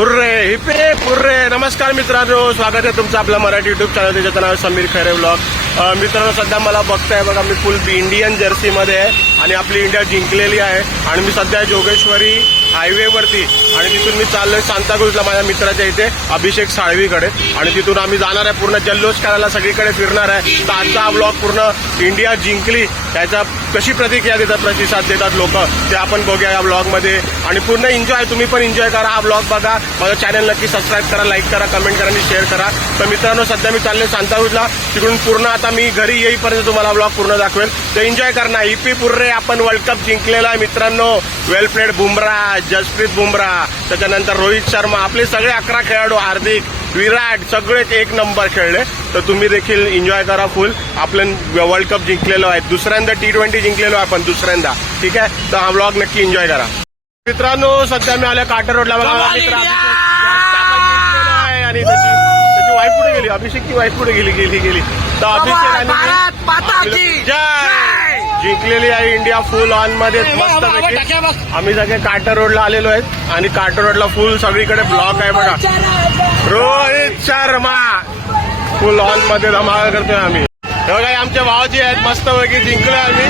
Hurray हिपे पुर्रे. नमस्कार मित्रांनो, स्वागत आहे तुमचं आपलं मराठी युट्यूब चॅनल. त्याचं नाव समीर खैरे व्लॉग. मित्रांनो, सध्या मला बघताय बघा, मी फुल इंडियन जर्सीमध्ये आहे आणि आपली इंडिया जिंकलेली आहे. आणि मी सध्या जोगेश्वरी हायवेवरती आणि तिथून मी चाललोय सांताक्रूजला माझ्या मित्राच्या इथे अभिषेक साळवीकडे. आणि तिथून आम्ही जाणार आहे, पूर्ण जल्लोष करायला सगळीकडे फिरणार आहे. तर आजचा हा ब्लॉग पूर्ण इंडिया जिंकली त्याचा कशी प्रतिक्रिया देतात, प्रतिसाद देतात लोक, ते आपण बघूया या ब्लॉगमध्ये. आणि पूर्ण एन्जॉय, तुम्ही पण एन्जॉय करा, हा ब्लॉग बघा. माझं चॅनल नक्की सबस्क्राईब करा, लाईक करा, कमेंट करा आणि शेअर करा. तर मित्रांनो, सध्या मी चाललोय सांताक्रूजला. तिकडून पूर्ण आता मी घरी येईपर्यंत तुम्हाला ब्लॉग पूर्ण दाखवेल. तर एन्जॉय करणार. हिपी पुर्रे, आपण वर्ल्ड कप जिंकलेला आहे मित्रांनो. वेल प्लेड बुमराह, जसप्रीत बुमराह, त्याच्यानंतर रोहित शर्मा, आपले सगळे 11 खेळाडू, हार्दिक, विराट, सगळेच एक नंबर खेळले. तर तुम्ही देखील एन्जॉय करा फुल. आपण वर्ल्ड कप जिंकलेलो आहे, दुसऱ्यांदा T20 जिंकलेलो आहे आपण दुसऱ्यांदा. ठीक आहे, तर हा ब्लॉग नक्की एन्जॉय करा. मित्रांनो, सध्या मी आल्या काटर रोडला. मला मित्र आहे आणि त्याची वाईफ पुढे गेली, अभिषेकची वाईफ पुढे गेली. तर अभिषेक जिंकलेली आहे इंडिया फुल ऑन मध्ये मस्त. आम्ही सगळे कार्टर रोडला आलेलो आहेत आणि कार्टर रोडला फुल सगळीकडे ब्लॉक आहे बघा. रोहित शर्मा फुल ऑन मध्ये धमाल करतोय आम्ही. हे बघा, आमच्या भावाजी आहेत, मस्त पैकी जिंकलोय आम्ही.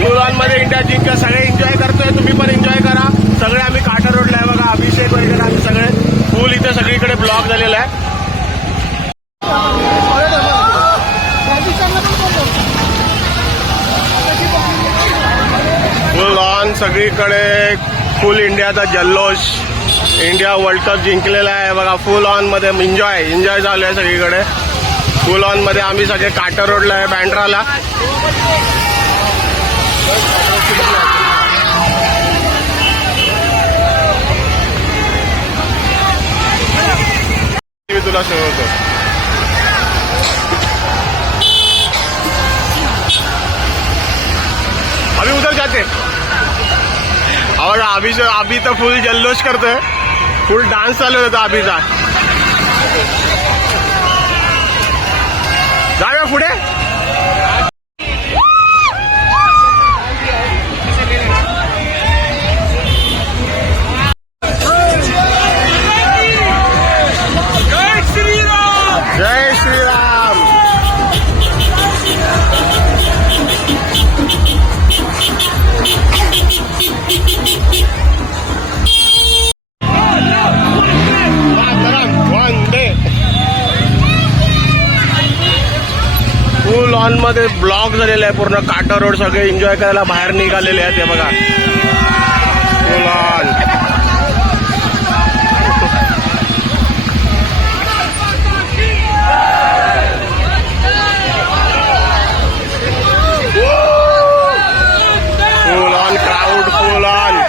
फुल ऑन मध्ये इंडिया जिंकलं, सगळे एन्जॉय करतोय. तुम्ही पण एन्जॉय करा. सगळे आम्ही कार्टर रोडला आहे बघा. अभिषेक वगैरे आम्ही सगळे फुल इथे सगळीकडे ब्लॉक झालेला आहे. फुल ऑन सगळीकडे फुल इंडियाचा जल्लोष. इंडिया वर्ल्ड कप जिंकलेला आहे बघा. फुल ऑन मध्ये एन्जॉय झालं आहे सगळीकडे. फुल ऑन मध्ये आम्ही सगळे कार्टर रोडला आहे, बँड्राला. मी तुला सांगतो, अभी उधर जाते. अभी तर फुल जल्लोष करतोय, फुल डान्स चालू होता अभिचा. जाऊया पुढे. जय श्रीराम. फुल ऑन मध्ये ब्लॉक झालेला आहे पूर्ण काटर रोड. सगळे एन्जॉय करायला बाहेर निघालेले आहेत हे बघा. फुल on. Full on crowd, full on.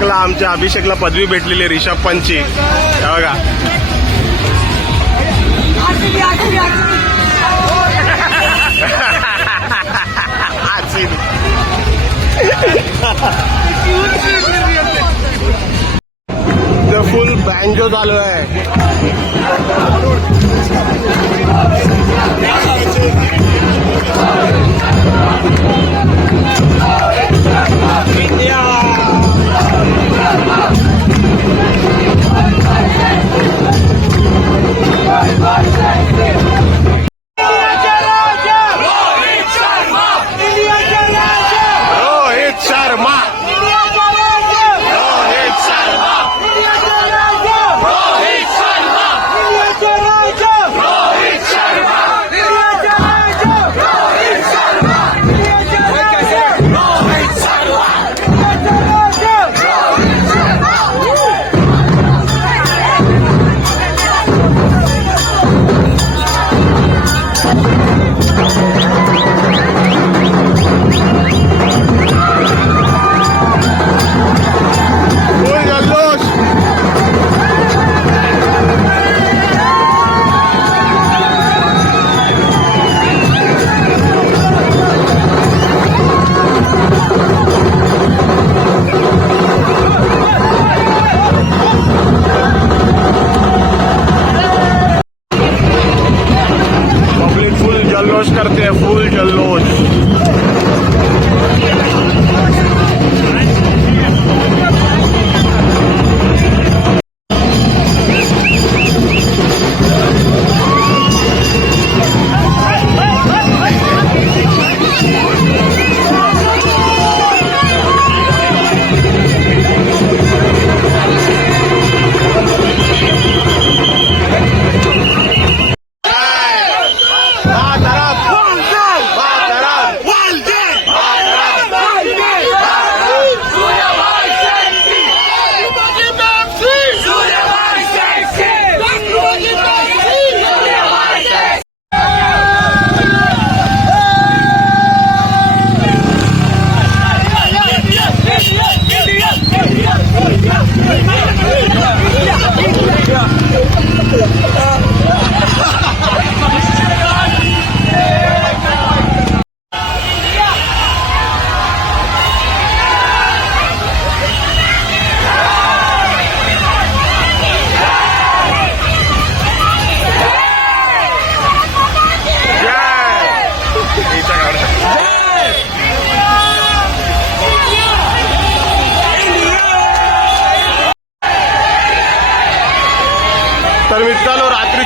तर आमच्या अभिषेकला पदवी भेटलेली रिषभ पंतची. बघा, फुल बँजो चालू आहे. रोहित शर्मा.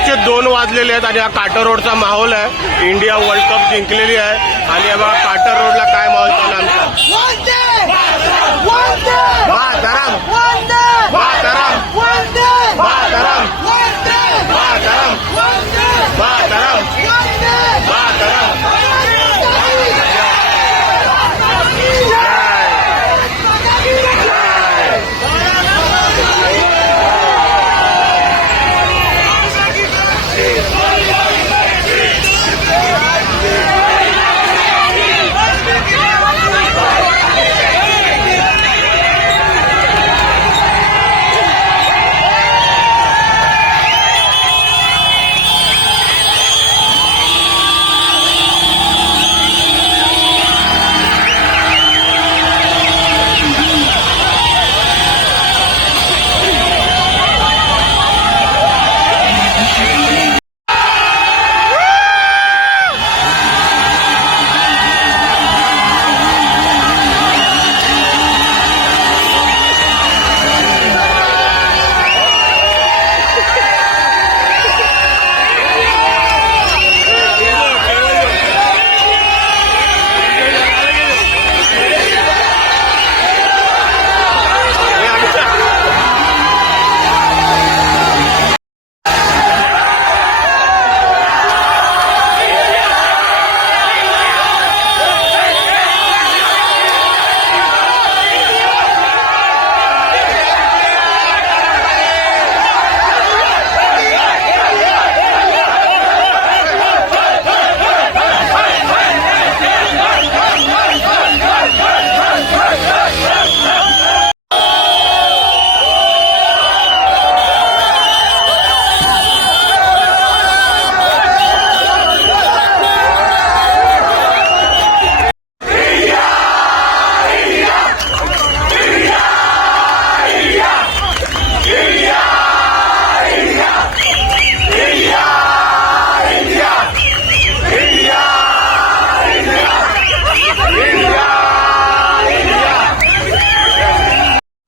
रात्रीचे 2 वाजलेले आहेत आणि हा काटर रोडचा माहोल आहे. इंडिया वर्ल्ड कप जिंकलेली आहे आणि हे बघा काटर रोडला काय माहोल चालू आहे आमचा. मातरम मातरम मातरम मातरम मातरम मातरम.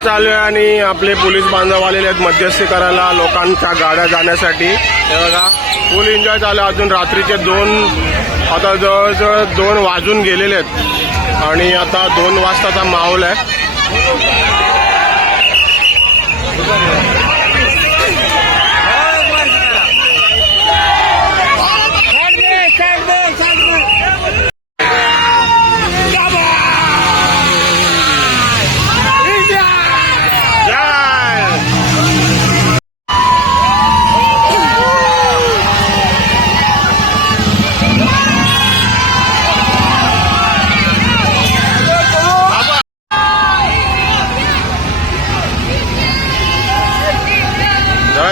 चालू आहे आणि आपले पोलीस बांधव आलेले आहेत मध्यस्थी करायला लोकांच्या गाड्या जाण्यासाठी. हे बघा फुल एन्जॉय चालू आहे. अजून रात्रीचे 2 आता जवळजवळ 2 वाजून गेलेले आहेत आणि आता 2 वाजताचा माहोल आहे.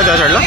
त्या साईडला